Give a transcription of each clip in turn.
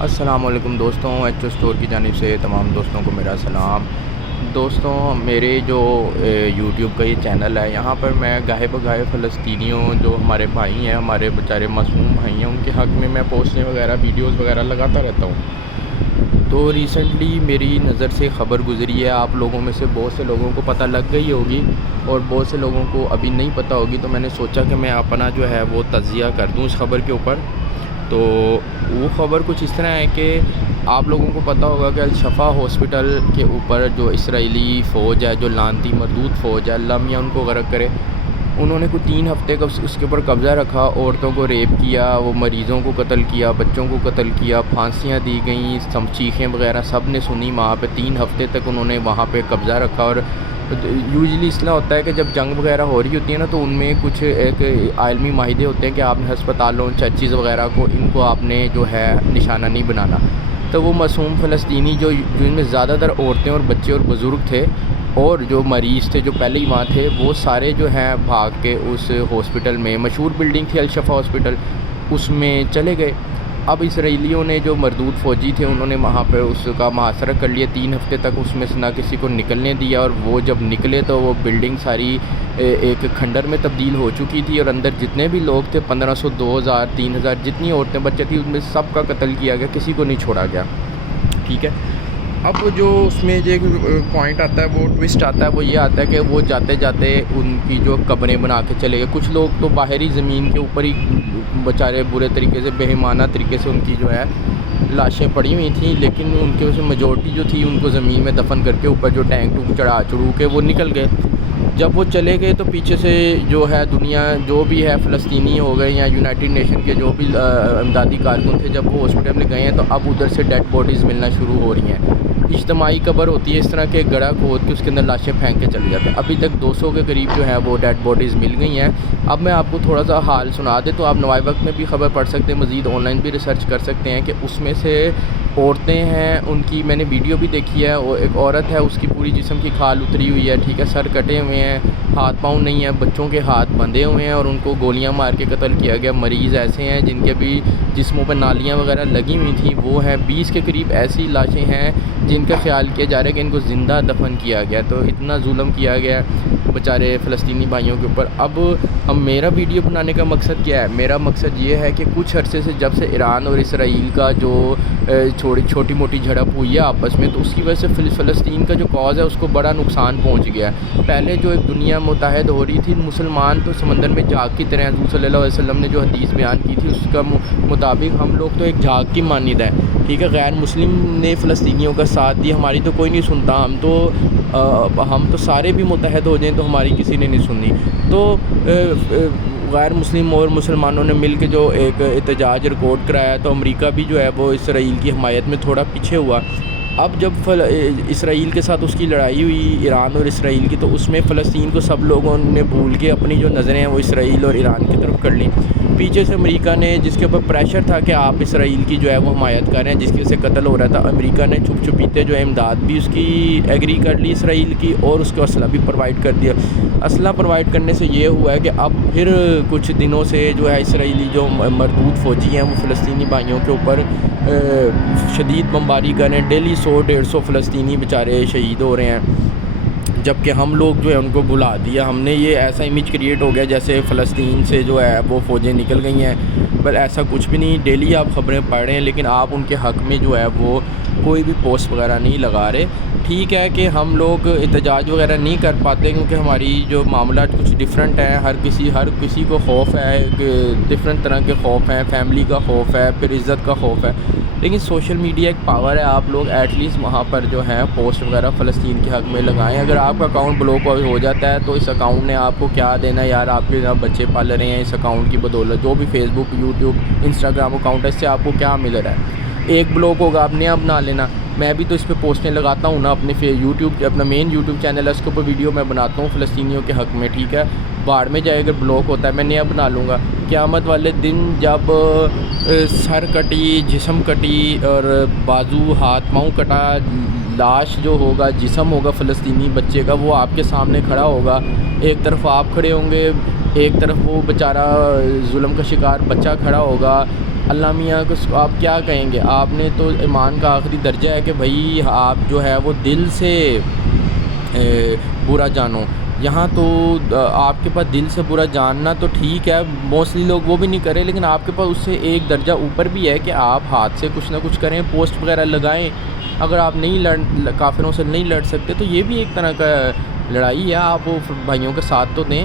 السلام علیکم دوستوں، ایچ او اسٹور کی جانب سے تمام دوستوں کو میرا سلام۔ دوستوں، میرے جو یوٹیوب کا یہ چینل ہے، یہاں پر میں گاہے بگاہے فلسطینیوں جو ہمارے بھائی ہیں، ہمارے بیچارے معصوم بھائی ہیں، ان کے حق میں پوسٹیں وغیرہ ویڈیوز وغیرہ لگاتا رہتا ہوں۔ تو ریسنٹلی میری نظر سے خبر گزری ہے، آپ لوگوں میں سے بہت سے لوگوں کو پتہ لگ گئی ہوگی اور بہت سے لوگوں کو ابھی نہیں پتہ ہوگی، تو میں نے سوچا کہ میں اپنا جو ہے وہ تجزیہ کر دوں اس خبر کے اوپر۔ تو وہ خبر کچھ اس طرح ہے کہ آپ لوگوں کو پتہ ہوگا کہ الشفا ہاسپٹل کے اوپر جو اسرائیلی فوج ہے، جو لعنتی مردود فوج ہے، اللہ میاں ان کو غرق کرے، انہوں نے کچھ 3 ہفتے کا اس کے اوپر قبضہ رکھا، عورتوں کو ریپ کیا، وہ مریضوں کو قتل کیا، بچوں کو قتل کیا، پھانسیاں دی گئیں، چیخیں وغیرہ سب نے سنی وہاں پہ۔ 3 ہفتے تک انہوں نے وہاں پہ قبضہ رکھا۔ اور یوزلی اس طرح ہوتا ہے کہ جب جنگ وغیرہ ہو رہی ہوتی ہے نا، تو ان میں کچھ ایک عالمی معاہدے ہوتے ہیں کہ آپ نے ہسپتالوں، چرچز وغیرہ کو، ان کو آپ نے جو ہے نشانہ نہیں بنانا۔ تو وہ معصوم فلسطینی جو جن میں زیادہ تر عورتیں اور بچے اور بزرگ تھے اور جو مریض تھے جو پہلے ہی وہاں تھے، وہ سارے جو ہیں بھاگ کے اس ہاسپٹل میں، مشہور بلڈنگ تھی الشفا ہاسپٹل، اس میں چلے گئے۔ اب اسرائیلیوں نے جو مردود فوجی تھے، انہوں نے وہاں پہ اس کا محاصرہ کر لیا 3 ہفتے تک، اس میں سے نہ کسی کو نکلنے دیا، اور وہ جب نکلے تو وہ بلڈنگ ساری ایک کھنڈر میں تبدیل ہو چکی تھی، اور اندر جتنے بھی لوگ تھے 1500 2000 3000 جتنی عورتیں بچے تھیں، ان میں سب کا قتل کیا گیا، کسی کو نہیں چھوڑا گیا، ٹھیک ہے۔ اب جو اس میں جو پوائنٹ آتا ہے، وہ ٹوسٹ آتا ہے، وہ یہ آتا ہے کہ وہ جاتے جاتے ان کی جو قبریں بنا کے چلے گئے۔ کچھ لوگ تو باہری زمین کے اوپر ہی بیچارے برے طریقے سے، بے ایمانہ طریقے سے ان کی جو ہے لاشیں پڑی ہوئی تھیں، لیکن ان کے اس میں میجورٹی جو تھی ان کو زمین میں دفن کر کے اوپر جو ٹینک ٹونک چڑھو کے وہ نکل گئے۔ جب وہ چلے گئے تو پیچھے سے جو ہے دنیا جو بھی ہے، فلسطینی ہو گئے یا یونائٹڈ نیشن کے جو بھی امدادی کارکن تھے، جب وہ ہاسپٹل میں گئے ہیں تو اب ادھر سے ڈیڈ باڈیز ملنا شروع ہو رہی ہیں۔ اجتماعی قبر ہوتی ہے اس طرح کے، گڑھا کھود کے اس کے اندر لاشیں پھینک کے چلے جاتے ہیں۔ ابھی تک 200 کے قریب جو ہے وہ ڈیڈ باڈیز مل گئی ہیں۔ اب میں آپ کو تھوڑا سا حال سنا دے تو آپ نوائے وقت میں بھی خبر پڑھ سکتے ہیں، مزید آن لائن بھی ریسرچ کر سکتے ہیں کہ اس میں سے عورتیں ہیں، ان کی میں نے ویڈیو بھی دیکھی ہے، وہ ایک عورت ہے، اس کی پوری جسم کی کھال اتری ہوئی ہے، ٹھیک ہے، سر کٹے ہوئے ہیں، ہاتھ پاؤں نہیں ہیں، بچوں کے ہاتھ بندھے ہوئے ہیں اور ان کو گولیاں مار کے قتل کیا گیا۔ مریض ایسے ہیں جن کے بھی جسموں پہ نالیاں وغیرہ لگی ہوئی تھیں، وہ ہیں 20 کے قریب ایسی لاشیں ہیں جن کا خیال کیا جا رہا ہے کہ ان کو زندہ دفن کیا گیا۔ تو اتنا ظلم کیا گیا بیچارے فلسطینی بھائیوں کے اوپر۔ اب میرا ویڈیو بنانے کا مقصد کیا ہے؟ میرا مقصد یہ ہے کہ کچھ عرصے سے جب سے ایران اور اسرائیل کا جو چھوٹی موٹی جھڑپ ہوئی ہے آپس میں، تو اس کی وجہ سے فلسطین کا جو کاز ہے اس کو بڑا نقصان پہنچ گیا ہے۔ پہلے جو ایک دنیا متحد ہو رہی تھی، مسلمان تو سمندر میں جھاگ کی طرح، حضور صلی اللہ علیہ وسلم نے جو حدیث بیان کی تھی اس کا مطابق ہم لوگ تو ایک جھاگ کی مانند ہے، ٹھیک ہے۔ غیر مسلم نے فلسطینیوں کا ساتھ دیا، ہماری تو کوئی نہیں سنتا، ہم تو سارے بھی متحد ہو جائیں تو ہماری کسی نے نہیں سننی۔ تو غیر مسلم اور مسلمانوں نے مل کے جو ایک احتجاج ریکارڈ کرایا، تو امریکہ بھی جو ہے وہ اسرائیل کی حمایت میں تھوڑا پیچھے ہوا۔ اب جب اسرائیل کے ساتھ اس کی لڑائی ہوئی، ایران اور اسرائیل کی، تو اس میں فلسطین کو سب لوگوں نے بھول کے اپنی جو نظریں ہیں وہ اسرائیل اور ایران کی طرف کر لیں۔ پیچھے سے امریکہ نے، جس کے اوپر پریشر تھا کہ آپ اسرائیل کی جو ہے وہ حمایت کریں، جس کی وجہ سے قتل ہو رہا تھا، امریکہ نے چھپ چھپیتے جو ہے امداد بھی اس کی ایگری کر لی اسرائیل کی، اور اس کو اسلحہ بھی پرووائڈ کر دیا۔ اسلحہ پرووائڈ کرنے سے یہ ہوا ہے کہ اب پھر کچھ دنوں سے جو ہے اسرائیلی جو مردود فوجی ہیں وہ فلسطینی بھائیوں کے اوپر شدید بمباری کر رہے ہیں۔ ڈیلی 100-150 فلسطینی بیچارے شہید ہو رہے ہیں، جبکہ ہم لوگ جو ہے ان کو بھلا دیا۔ ہم نے یہ ایسا امیج کریٹ ہو گیا جیسے فلسطین سے جو ہے وہ فوجیں نکل گئی ہیں، پر ایسا کچھ بھی نہیں۔ ڈیلی آپ خبریں پڑھ رہے ہیں، لیکن آپ ان کے حق میں جو ہے وہ کوئی بھی پوسٹ وغیرہ نہیں لگا رہے۔ ٹھیک ہے کہ ہم لوگ احتجاج وغیرہ نہیں کر پاتے کیونکہ ہماری جو معاملات کچھ ڈیفرنٹ ہیں، ہر کسی کو خوف ہے، کہ ڈفرینٹ طرح کے خوف ہیں، فیملی کا خوف ہے، پھر عزت کا خوف ہے، لیکن سوشل میڈیا ایک پاور ہے، آپ لوگ ایٹ لیسٹ وہاں پر جو ہے پوسٹ وغیرہ فلسطین کے حق میں لگائیں۔ اگر آپ کا اکاؤنٹ بلاک ہو جاتا ہے تو اس اکاؤنٹ نے آپ کو کیا دینا ہے یار، آپ کے جہاں بچے پال رہے ہیں اس اکاؤنٹ کی بدولت، جو بھی فیس بک، یوٹیوب، انسٹاگرام اکاؤنٹ ہے، اس سے آپ کو کیا مل رہا ہے؟ ایک بلاک ہوگا، آپ نیا بنا لینا۔ میں بھی تو اس پہ پوسٹیں لگاتا ہوں نا، اپنے یوٹیوب، اپنا مین یوٹیوب چینل ہے، اس کے اوپر ویڈیو میں بناتا ہوں فلسطینیوں کے حق میں، ٹھیک ہے۔ باڑ میں جائے اگر بلاک ہوتا ہے میں نیا بنا لوں گا۔ قیامت والے دن جب سر کٹی، جسم کٹی اور بازو، ہاتھ پاؤں کٹا، لاش جو ہوگا، جسم ہوگا فلسطینی بچے کا، وہ آپ کے سامنے کھڑا ہوگا، ایک طرف آپ کھڑے ہوں گے، ایک طرف وہ بیچارہ ظلم کا شکار بچہ کھڑا ہوگا، اللہ میاں کو آپ کیا کہیں گے؟ آپ نے تو ایمان کا آخری درجہ ہے کہ بھائی آپ جو ہے وہ دل سے برا جانو. یہاں تو آپ کے پاس دل سے برا جاننا تو ٹھیک ہے، موسٹلی لوگ وہ بھی نہیں کریں، لیکن آپ کے پاس اس سے ایک درجہ اوپر بھی ہے کہ آپ ہاتھ سے کچھ نہ کچھ کریں، پوسٹ وغیرہ لگائیں. اگر آپ نہیں کافروں سے نہیں لڑ سکتے تو یہ بھی ایک طرح کا لڑائی ہے، آپ وہ بھائیوں کے ساتھ تو دیں.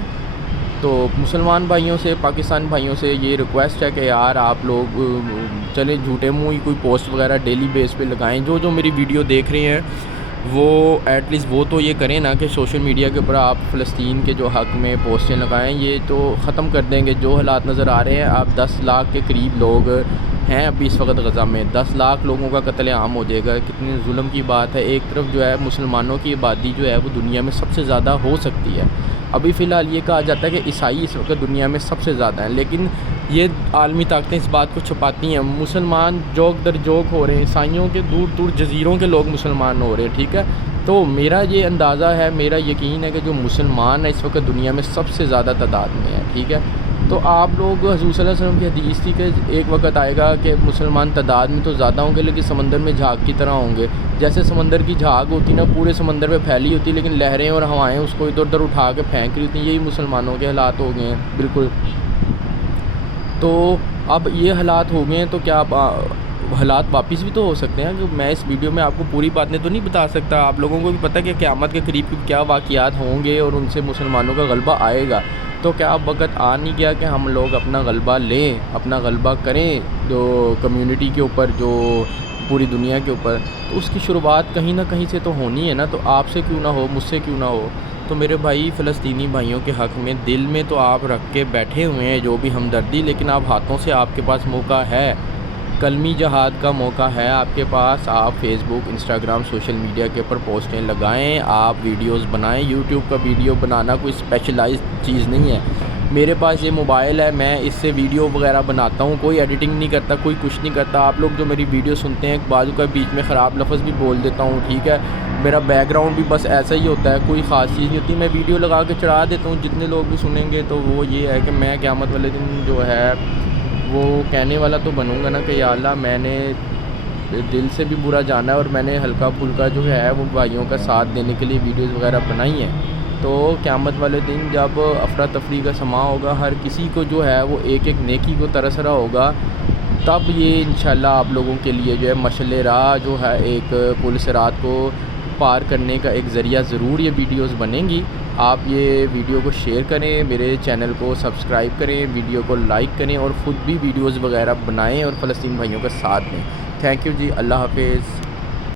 تو مسلمان بھائیوں سے، پاکستان بھائیوں سے یہ ریکویسٹ ہے کہ یار آپ لوگ چلیں جھوٹے منہ ہی کوئی پوسٹ وغیرہ ڈیلی بیس پہ لگائیں. جو میری ویڈیو دیکھ رہے ہیں وہ ایٹ لیسٹ وہ تو یہ کریں نا کہ سوشل میڈیا کے اوپر آپ فلسطین کے جو حق میں پوسٹیں لگائیں. یہ تو ختم کر دیں گے جو حالات نظر آ رہے ہیں. آپ 10 لاکھ کے قریب لوگ ہیں ابھی اس وقت غزہ میں، 10 لاکھ لوگوں کا قتل عام ہو جائے گا. کتنی ظلم کی بات ہے. ایک طرف جو ہے مسلمانوں کی آبادی جو ہے وہ دنیا میں سب سے زیادہ ہو سکتی ہے. ابھی فی الحال یہ کہا جاتا ہے کہ عیسائی اس وقت دنیا میں سب سے زیادہ ہیں، لیکن یہ عالمی طاقتیں اس بات کو چھپاتی ہیں. مسلمان جوک در جوک ہو رہے ہیں، عیسائیوں کے دور دور جزیروں کے لوگ مسلمان ہو رہے ہیں. ٹھیک ہے، تو میرا یہ اندازہ ہے، میرا یقین ہے کہ جو مسلمان ہیں اس وقت دنیا میں سب سے زیادہ تعداد میں ہیں. ٹھیک ہے، تو آپ لوگ حضور صلی اللہ علیہ وسلم کی حدیث تھی کہ ایک وقت آئے گا کہ مسلمان تعداد میں تو زیادہ ہوں گے لیکن سمندر میں جھاگ کی طرح ہوں گے. جیسے سمندر کی جھاگ ہوتی نا پورے سمندر پہ پھیلی ہوتی، لیکن لہریں اور ہوائیں اس کو ادھر ادھر اٹھا کے پھینک رہی ہوتی ہیں. یہی مسلمانوں کے حالات ہو گئے ہیں بالکل. تو اب یہ حالات ہو گئے ہیں تو کیا حالات واپس بھی تو ہو سکتے ہیں. کہ میں اس ویڈیو میں آپ کو پوری باتیں تو نہیں بتا سکتا. آپ لوگوں کو بھی پتہ کہ قیامت کے قریب کیا واقعات ہوں گے اور ان سے مسلمانوں کا غلبہ آئے گا. تو کیا اب وقت آ نہیں گیا کہ ہم لوگ اپنا غلبہ لیں، اپنا غلبہ کریں جو کمیونٹی کے اوپر، جو پوری دنیا کے اوپر. تو اس کی شروعات کہیں نہ کہیں سے تو ہونی ہے نا. تو آپ سے کیوں نہ ہو، مجھ سے کیوں نہ ہو. تو میرے بھائی فلسطینی بھائیوں کے حق میں دل میں تو آپ رکھ کے بیٹھے ہوئے ہیں جو بھی ہمدردی، لیکن آپ ہاتھوں سے آپ کے پاس موقع ہے، کلمی جہاد کا موقع ہے آپ کے پاس. آپ فیس بک، انسٹاگرام، سوشل میڈیا کے اوپر پوسٹیں لگائیں، آپ ویڈیوز بنائیں. یوٹیوب کا ویڈیو بنانا کوئی اسپیشلائزڈ چیز نہیں ہے. میرے پاس یہ موبائل ہے، میں اس سے ویڈیو وغیرہ بناتا ہوں، کوئی ایڈیٹنگ نہیں کرتا، کوئی کچھ نہیں کرتا. آپ لوگ جو میری ویڈیو سنتے ہیں بعض کا بیچ میں خراب لفظ بھی بول دیتا ہوں. ٹھیک ہے، میرا بیک گراؤنڈ بھی بس ایسا ہی ہوتا ہے، کوئی خاص چیز نہیں ہوتی. میں ویڈیو لگا کے چڑھا دیتا ہوں، جتنے لوگ بھی سنیں گے تو وہ یہ ہے کہ میں قیامت والے دن جو ہے وہ کہنے والا تو بنوں گا نا کہ یا اللہ میں نے دل سے بھی برا جانا ہے اور میں نے ہلکا پھلکا جو ہے وہ بھائیوں کا ساتھ دینے کے لیے ویڈیوز وغیرہ بنائی ہیں. تو قیامت والے دن جب افراتفری کا سماں ہوگا، ہر کسی کو جو ہے وہ ایک ایک نیکی کو ترس رہا ہوگا، تب یہ انشاءاللہ آپ لوگوں کے لیے جو ہے مشعل راہ جو ہے ایک پل صراط کو پار کرنے کا ایک ذریعہ ضرور یہ ویڈیوز بنیں گی. آپ یہ ویڈیو کو شیئر کریں، میرے چینل کو سبسکرائب کریں، ویڈیو کو لائک کریں اور خود بھی ویڈیوز وغیرہ بنائیں اور فلسطین بھائیوں کا ساتھ دیں. تھینک یو جی، اللہ حافظ.